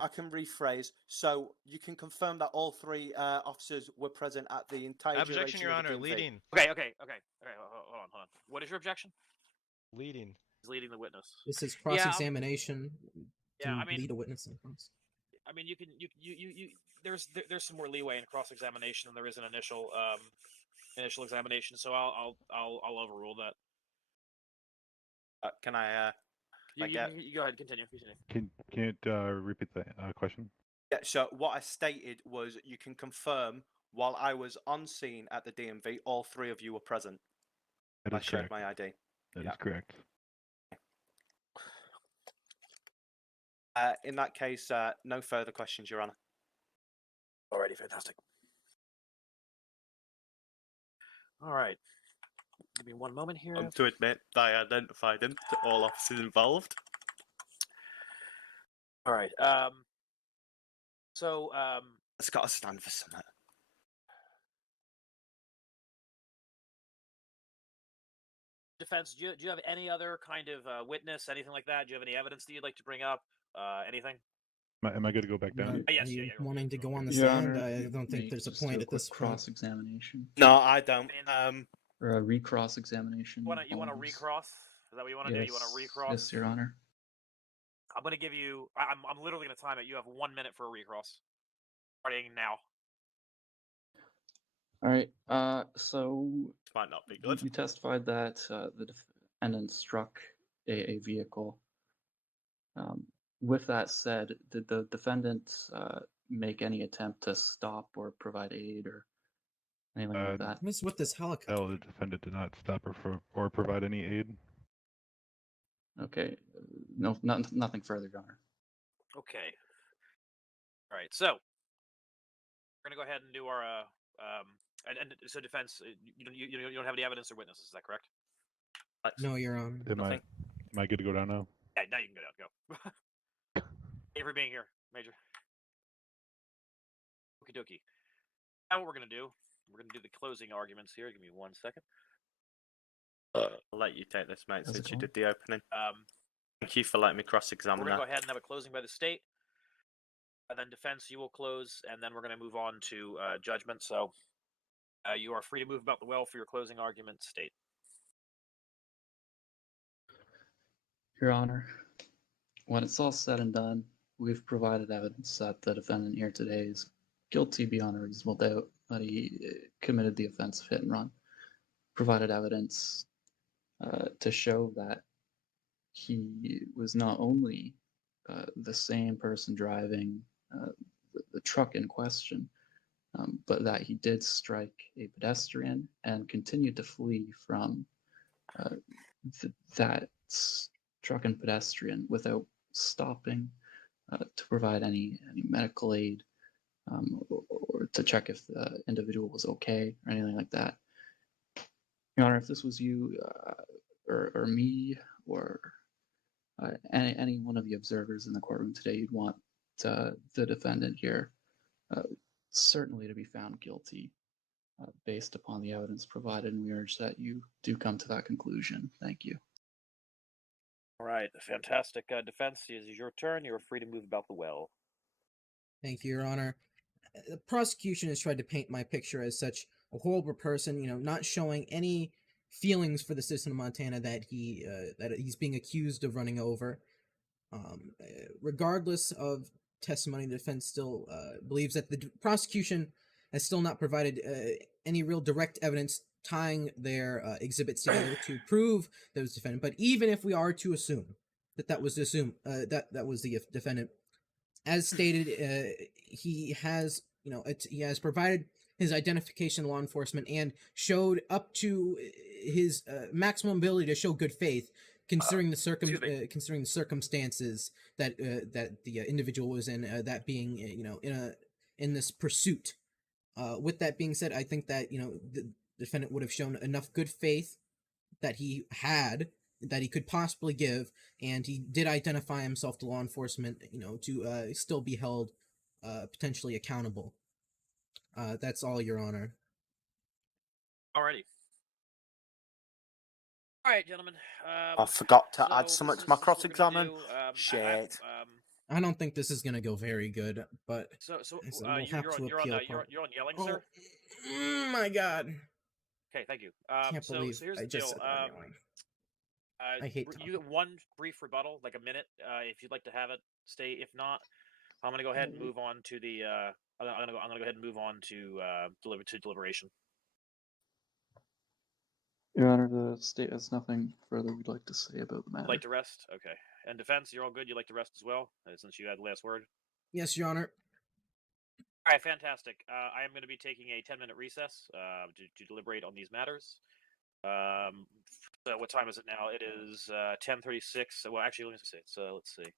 I can rephrase. So you can confirm that all three officers were present at the entire Objection, duration Your of the Honor. DMV. Leading. Okay. Hold on. What is your objection? Leading. He's leading the witness. This is cross-examination. Yeah, to lead a witness in cross. I mean, you there's some more leeway in cross examination than there is an initial examination. So I'll overrule that. Can I? You go ahead. Continue. Can you repeat the question? Yeah. So what I stated was, you can confirm while I was on scene at the DMV, all three of you were present. That I is showed correct. my ID. That Yeah. is correct. In that case, no further questions, Your Honor. Alrighty, fantastic. All right. Give me one moment here. To admit that I identified him to all officers involved. All right. So It's got to stand for something. defense, do you have any other kind of witness, anything like that? Do you have any evidence that you'd like to bring up? Anything? Am I good to go back down? Yes, Are you yeah, wanting to go on the Your stand? Honor, I don't think there's a just do point at this point. cross-examination No, I don't. or a recross examination. You want to recross? Is that what you want to do? You want to recross? Yes, Your Honor. I'm going to give you. I'm literally going to time it. You have 1 minute for a recross, starting now. All right. So Might not be good. you testified that the defendant struck a vehicle. With that said, did the defendant make any attempt to stop or provide aid or anything like that? What's with this helicopter? No, the defendant did not stop or provide any aid. Okay. No, nothing further, Your Honor. Okay. All right. So we're going to go ahead and do our and so defense. You don't have any evidence or witnesses. Is that correct? No, Your Honor. Am I good to go down now? Yeah. Now you can go down. Go. Thank you for being here, Major. Okie dokie. Now what we're going to do, we're going to do the closing arguments here. Give me 1 second. I'll let you take this, mate, How's it since you going? did the opening. Thank you for letting me We're cross-examine going to go that. ahead and have a closing by the state. And then defense, you will close, and then we're going to move on to judgment. So you are free to move about the well for your closing argument, state. Your Honor, when it's all said and done, we've provided evidence that the defendant here today is guilty beyond a reasonable doubt that he committed the offense of hit and run. Provided evidence to show that he was not only the same person driving the truck in question, but that he did strike a pedestrian and continued to flee from that truck and pedestrian without stopping to provide any medical aid or to check if the individual was okay or anything like that. Your Honor, if this was you or me or any one of the observers in the courtroom today, you'd want the defendant here certainly to be found guilty based upon the evidence provided, and we urge that you do come to that conclusion. Thank you. All right, fantastic. Defense, it is your turn. You are free to move about the well. Thank you, Your Honor. The prosecution has tried to paint my picture as such a horrible person, not showing any feelings for the citizen of Montana that he's being accused of running over. Regardless of testimony, the defense still believes that the prosecution has still not provided any real direct evidence tying their exhibits together to prove that was defendant. But even if we are to assume that was the defendant, as stated, he has provided his identification to law enforcement and showed up to his maximum ability to show good faith, considering considering the circumstances that that the individual was in, that being in this pursuit. With that being said, I think that the defendant would have shown enough good faith that he had, that he could possibly give, and he did identify himself to law enforcement, to still be held potentially accountable. That's all, Your Honor. Alrighty. All right, gentlemen. I forgot to add so something this to my is what we're gonna cross-examine. do. Shit. I don't think this is gonna go very good, but So we'll have you're to on appeal. you're on yelling, Oh, sir. my God! Okay, thank you. Can't So believe here's I the just deal. said that yelling. I hate You get one brief rebuttal, like a minute, if you'd like to have it. Stay. If not, I'm gonna go ahead and move on to the. I'm gonna go ahead and move on to deliberation. Your Honor, the state has nothing further we'd like to say about the matter. Like to rest? Okay. And defense, you're all good. You like to rest as well, since you had the last word. Yes, Your Honor. All right, fantastic. I am going to be taking a 10-minute recess to deliberate on these matters. So what time is it now? It is 10:36. Well, actually, let me see. So let's see.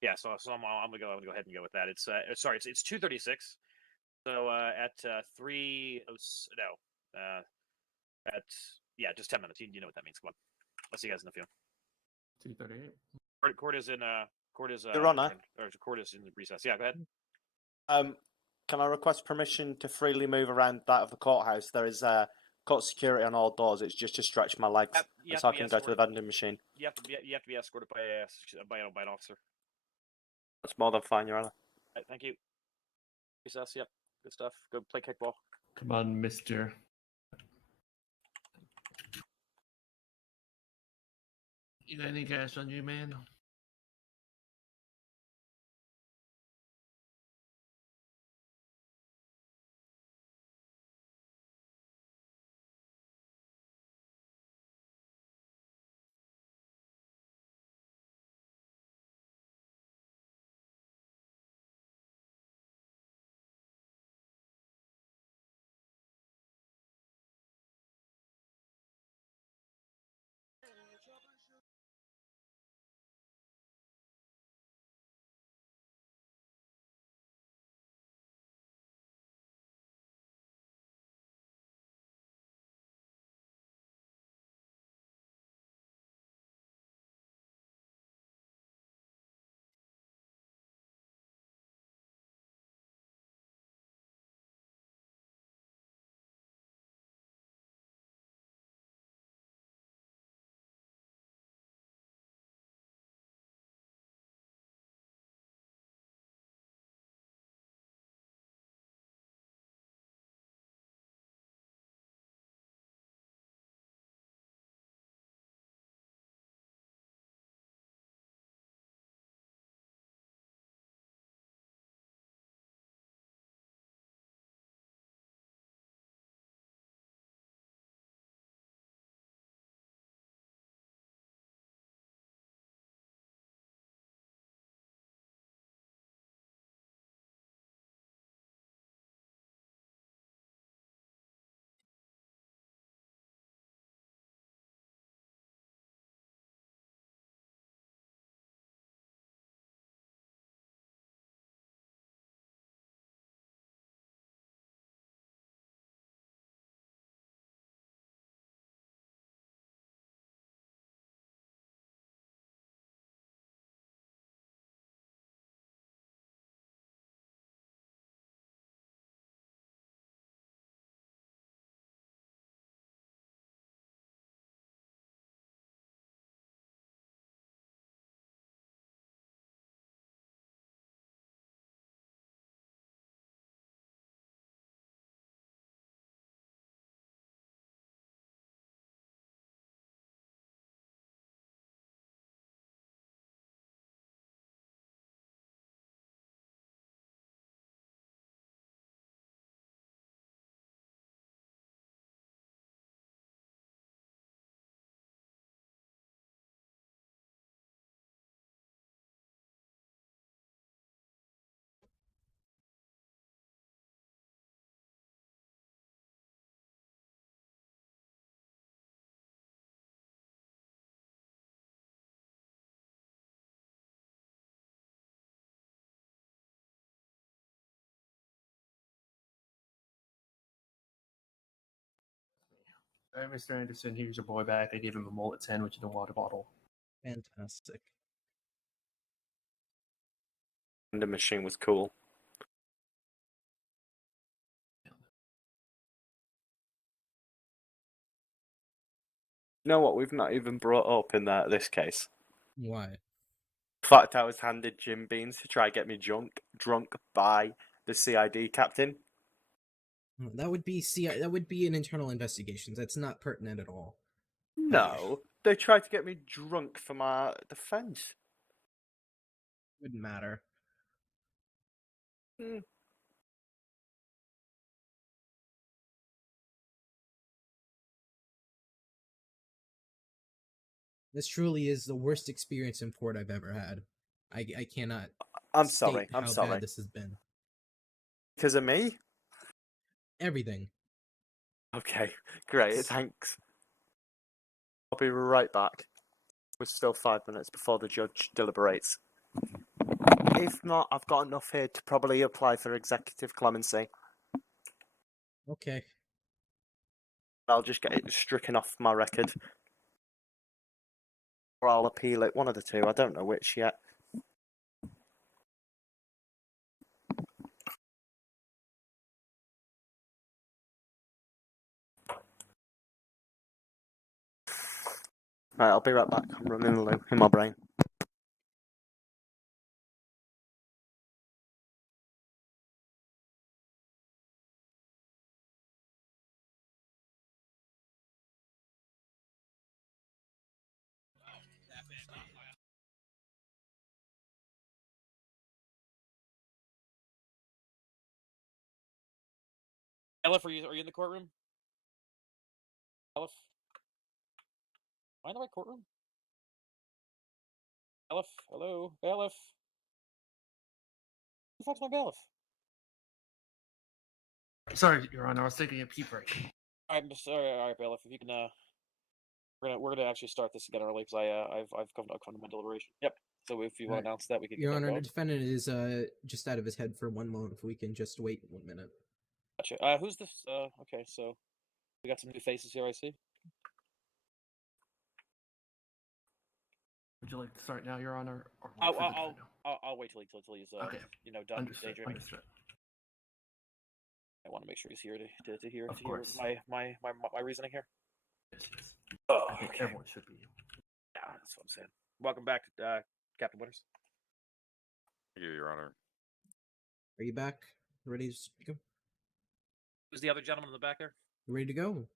Yeah, so I'm gonna go ahead and go with that. It's it's 2:36. So at 3 no at just 10 minutes. You know what that means. Come on. I'll see you guys in a few. 2:38. Court is in Your Honor. court is in recess. Yeah, go ahead. Can I request permission to freely move around that of the courthouse? There is court security on all doors. It's just to stretch my legs, so I can go to the vending machine. You have to be escorted by an officer. That's more than fine, Your Honor. All right, thank you. Recess. Yep. Good stuff. Go play kickball. Come on, mister. You got any gas on you, man? All right, Mr. Anderson, here's your boy back. I gave him a mullet sandwich and a water bottle. Fantastic. The machine was cool. You know what we've not even brought up in this case? Why? The fact I was handed Jim Beans to try and get me drunk by the CID captain. That would be that would be an internal investigation. That's not pertinent at all. No, they tried to get me drunk for my defense. Wouldn't matter. This truly is the worst experience in port I've ever had. I cannot. I'm state sorry. I'm how sorry. bad this has been. Because of me? Everything. Okay, great. Thanks. I'll be right back. We're still 5 minutes before the judge deliberates. If not, I've got enough here to probably apply for executive clemency. Okay. I'll just get it stricken off my record. Or I'll appeal it. One of the two. I don't know which yet. Right, I'll be right back. I'm running a loop in my brain. Elif, are you in the courtroom? Elif? Am I in the right courtroom? Elif? Hello? Bailiff? Who the fuck's my bailiff? Sorry, Your Honor, I was taking a pee break. I'm sorry, all right, bailiff. If you can, we're gonna actually start this again early because I've come to my deliberation. Yep. So if you want to announce that, we can. Your get Honor, going. the defendant is just out of his head for 1 moment. If we can just wait 1 minute. Gotcha. Who's this? Okay, so we got some new faces here. I see. Would you like to start now, Your Honor? Or I'll wait till he's okay. done Understood. daydreaming. Understood. I want to make sure he's here to hear Of course. my reasoning here. Yes, yes. Oh, I think okay. everyone should be. Yeah, that's what I'm saying. Welcome back, Captain Winters. Thank you, Your Honor. Are you back? Ready to go? Who's the other gentleman in the back there? You ready to go?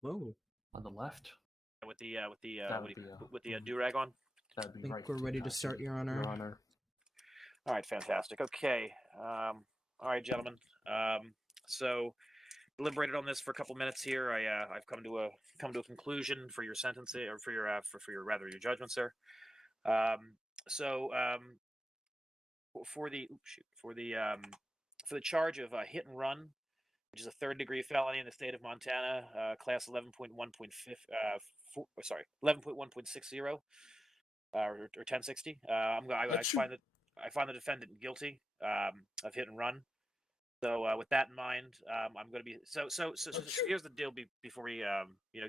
Whoa. On the left? With the That would be, do-rag on? That'd be I think right. we're ready to start, Your Honor. Your Honor. All right, fantastic. Okay. All right, gentlemen. So deliberated on this for a couple minutes here. I've come to a conclusion for your sentence or for your your judgment, sir. For the charge of hit and run, which is a third-degree felony in the state of Montana, class 11.1.5, 11.1.60, or 1060. I find the defendant guilty of hit and run. So with that in mind, I'm going to be so here's the deal before we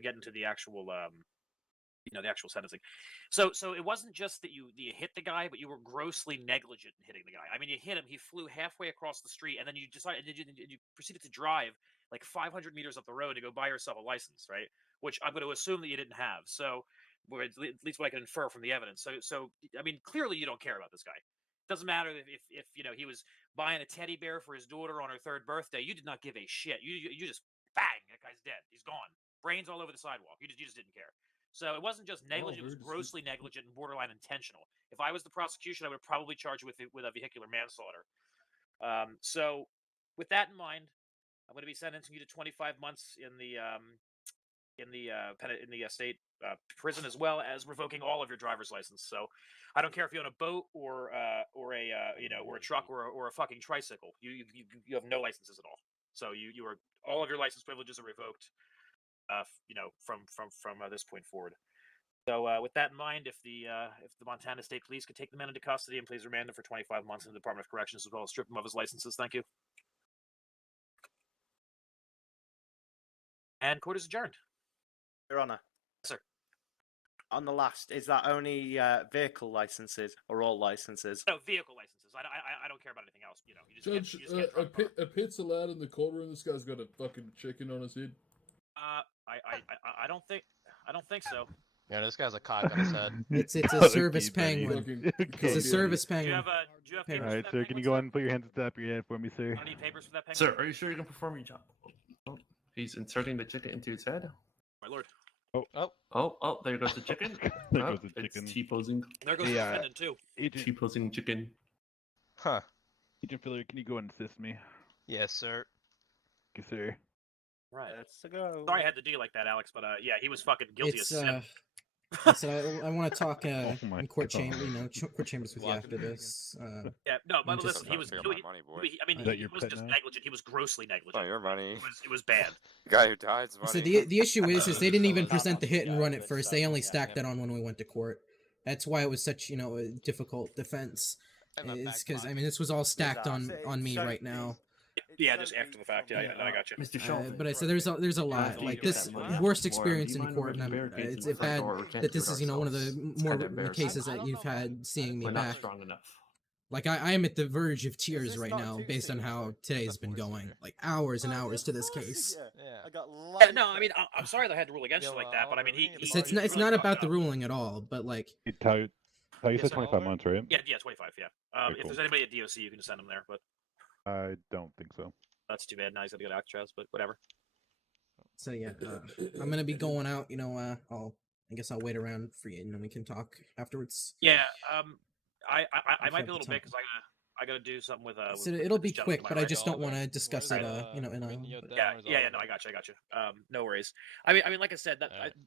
get into the actual the actual sentencing. So it wasn't just that you hit the guy, but you were grossly negligent in hitting the guy. I mean, you hit him, he flew halfway across the street, and then you proceeded to drive like 500 meters up the road to go buy yourself a license, right? Which I'm going to assume that you didn't have. So at least what I can infer from the evidence. So I mean, clearly you don't care about this guy. Doesn't matter if he was buying a teddy bear for his daughter on her 3rd birthday. You did not give a shit. You just bang, that guy's dead. He's gone. Brains all over the sidewalk. You just didn't care. So it wasn't just negligent; it was grossly negligent and borderline intentional. If I was the prosecution, I would probably charge you with a vehicular manslaughter. So with that in mind, I'm going to be sentencing you to 25 months in the state prison, as well as revoking all of your driver's license. So I don't care if you own a boat or a truck or a fucking tricycle. You have no licenses at all. So all of your license privileges are revoked. From this point forward. So with that in mind, if the Montana State Police could take the man into custody and please remand him for 25 months in the Department of Corrections, as well as strip him of his licenses. Thank you. And court is adjourned. Your Honor. Yes, sir. On the last, is that only vehicle licenses or all licenses? No, vehicle licenses. I don't care about anything else. You know, you just Judge, can't, you just can't drive a car. a pit's allowed in the courtroom. This guy's got a fucking chicken on his head. I don't think so. Yeah, this guy's a cock on his head. It's a service penguin. It's a service Do you penguin. have papers Alright, for that sir, can penguin, you go ahead and put your hands at the top of your head for me, sir? I need papers for that penguin. Sir, are you sure you can perform your job? Oh, he's inserting the chicken into his head. My lord. Oh, there goes the chicken. There goes the It's chicken. T-posing. There goes the defendant too. Agent, T-posing chicken. Huh. Agent Filler, can you go and assist me? Yes, sir. Thank you, sir. Right. Let's go. Sorry I had to do you like that, Alex, but yeah, he was fucking guilty as It's sin. So I want to talk my in court God. chamber, court chambers with you after this. Yeah, no, but I'm just- listen, he was. Feel He, my money, boy. I mean, Is that he your wasn't pet just now? negligent; he was grossly It's negligent. not your money. It was bad. The guy who died's money. So the issue is they didn't even Not present the on hit the and guy run who at had first. stuck They on only the stacked guy. that on when we went to court. That's why it was such a difficult defense. Is because I mean this was all stacked on me right now. Yeah, just after the fact. Yeah, I got you. Mr. Shelton. But I said there's a lot like this worst experience in court, and it's bad that this is one of the more cases that you've had seeing me We're not back. strong enough. Like I am at the verge of tears right now based on how today's been going. Like hours and hours to this case. Yeah. I got Yeah, no, I mean, I'm sorry they had to rule against you like that, but I mean, It's not about the ruling at all, but like Hey, Ty, you Yes, said sir. 25 months, right? Yeah, 25. Yeah. Okay, If cool. there's anybody at DOC, you can send them there, but I don't think so. that's too bad. Now he's got to go to Alcatraz, but whatever. so yeah. I'm gonna be going out. I guess I'll wait around for you, and then we can talk afterwards. Yeah. I I've might had be a little the bit time. because I gotta do something with So with it'll this be gentleman quick, to my but I right. just don't want to discuss it. In a. Yeah, no, I got you. No worries. I mean, like I said,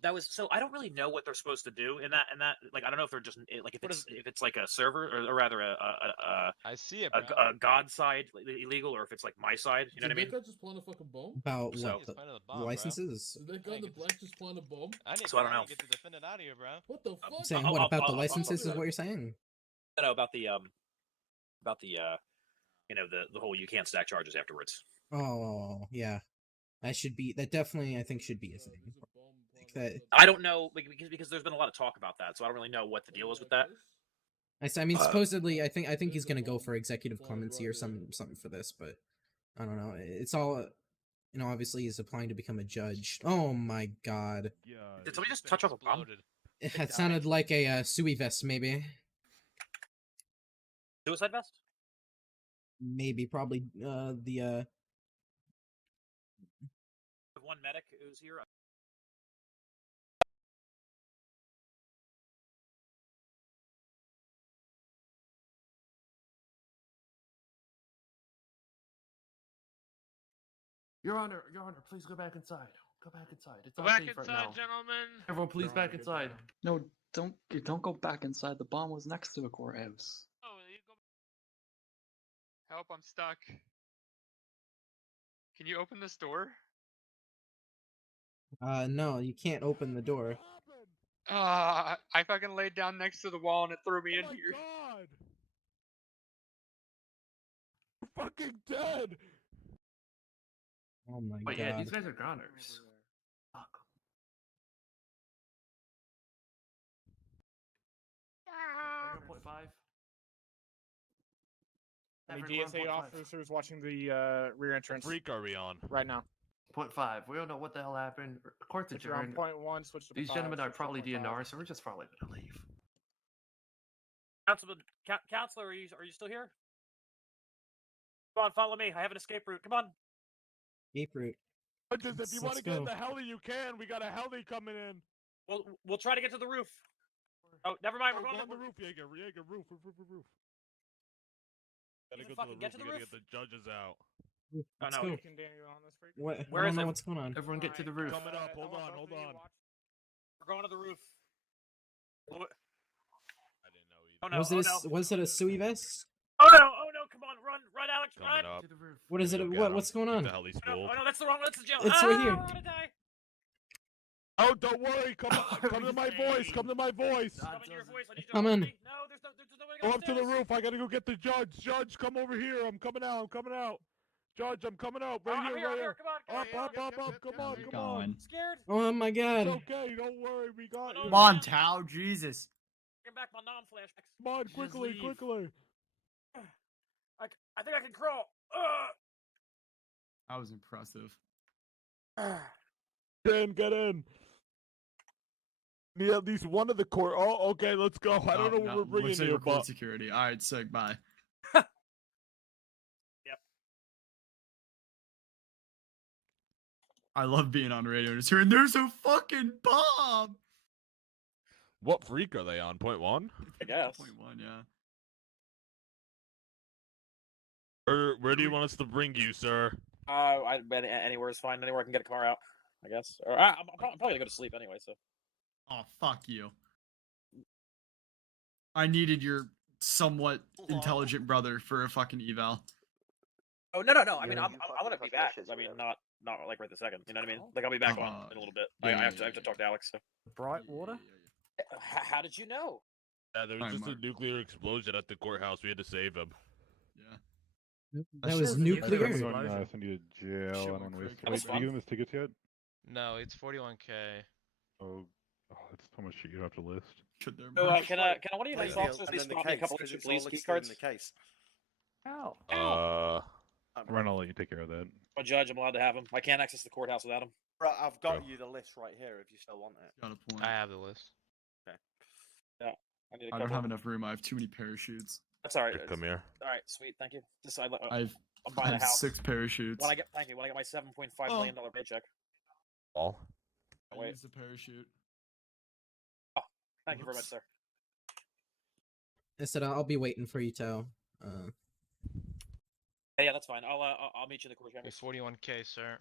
that was so. I don't really know what they're supposed to do in that. Like, I don't know if they're just like if it's like a server or rather I see it, a God side illegal, or if it's like my side. You know what I mean? Did that guy just plant a fucking bomb? About So- what the licenses? Did that guy in the black just plant a bomb? So I don't know. Get the defendant out of here, bro. What the fuck? I'm saying I'll- what about the I'll- licenses is what you're saying? No, about the the whole you can't stack charges afterwards. Oh yeah, that definitely I think should be a thing. Like that. I don't know because there's been a lot of talk about that, so I don't really know what the deal is with that. I mean, supposedly, I think he's gonna go for executive clemency or something for this, but I don't know. It's all, obviously he's applying to become a judge. Oh my god, Did somebody just touch off a bomb? it sounded like a Sui vest, maybe, Suicide vest? probably the One medic who's here. Your Honor, please go back inside. Go back inside. It's Go not back safe right inside, now. gentlemen. Everyone, please back inside. No, don't go back inside. The bomb was next to the courthouse. Oh, you go. Help! I'm stuck. Can you open this door? no, you can't open the door. I fucking laid down next to the wall and it threw me in here. God! You're fucking dead! Oh my But god. yeah, these guys are goners. Fuck. Point 5. How many Everyone, DSA point 5. officers watching the rear entrance Freak are we on? right now? Point 5. We don't know what the hell happened. Court's If you're on adjourned. point 1, switch to These five, gentlemen are switch to probably point five. DNR, so we're just probably gonna leave. Counselor, are you still here? Come on, follow me. I have an escape route. Come on. Escape route. Judges, if you want to get in the heli, you can. We got a heli coming in. We'll try to get to the roof. Oh, never mind. We're Go going on to the roof, Jaeger. Jaeger, roof. Gotta Even go to fucking the get roof. to We the gotta roof. get the judges out. Let's no, go. you Can Daniel on this freak? What? Where I is don't know it? what's going on. Everyone get to the roof. Coming up. I Hold want on, both hold of you on. watch- We're going to the roof. I didn't know Oh either. no! Was Oh it no! was it a Sui vest? Oh no! Oh no! Come on! Run! Run, Alex! Coming Run! up. To the roof. What is it? What's going on? The heli's Oh full. no! That's the wrong. That's the jail. It's right here. I'm gonna die. Oh, don't worry. Come to my voice. Come to my voice. Come into your voice. I need you to Come hold in. me. No, there's nobody Go up to the upstairs. roof. I gotta go get the judge. Judge, come over here. I'm coming out. Judge, I'm coming out. Right I'm here, here, right I'm here. here. Come on, Up. Come on, Keep come on. going. Scared? Oh my It's god. okay. Don't worry. We got you. Come on, Tao. Jesus. Get back my non-flashbacks. Come on, Just quickly, leave. quickly. I think I can crawl. That was impressive. Get in. Need at least one of the court. Oh, okay, let's go. I don't know what we're bringing looks like here, we're court but security. All right, sick. Bye. Yep. I love being on radio and just hearing there's a fucking bomb. what freak are they on? 0.1? I guess. 0.1, yeah. Where do you want us to bring you, sir? I bet anywhere is fine. Anywhere I can get a car out, I guess. Or I'm probably gonna go to sleep anyway. So. Oh, fuck you. I needed your somewhat intelligent brother for a fucking eval. Oh no! I mean, You I'm fucking gonna be touch back. that shit, I mean, whatever. not like right this second. You know what I mean? Like I'll be back on in a little bit. I have to talk to Alex. So. Bright water? How did you know? Yeah, there was just a nuclear explosion at the courthouse. We had to save him. Yeah. That was shit. nuclear. Nuclear. I'm gonna send you to jail Shit and went then waste. crazy. That was Wait, did you give him his tickets yet? No, it's 41K. Oh, that's so much shit you have to list. Should there So, be? can one of you nice officers please spot me a couple extra police key cards? How? Ren, I'll let you take care of that. A judge, I'm allowed to have them. I can't access the courthouse without them. Right, I've got Go. you the list right here if you still want it. Got a point. I have the list. I need a I couple. don't have enough room. I have too many parachutes. That's all right. Come here. All right, sweet, thank you. Just I have I'm buying a house. 6 parachutes. When I get my $7.5 million paycheck. All. I Wait. used the parachute. Thank you very much, sir. I said I'll be waiting for you, Tao. Yeah, that's fine. I'll meet you in the court chamber. It's 41K, sir.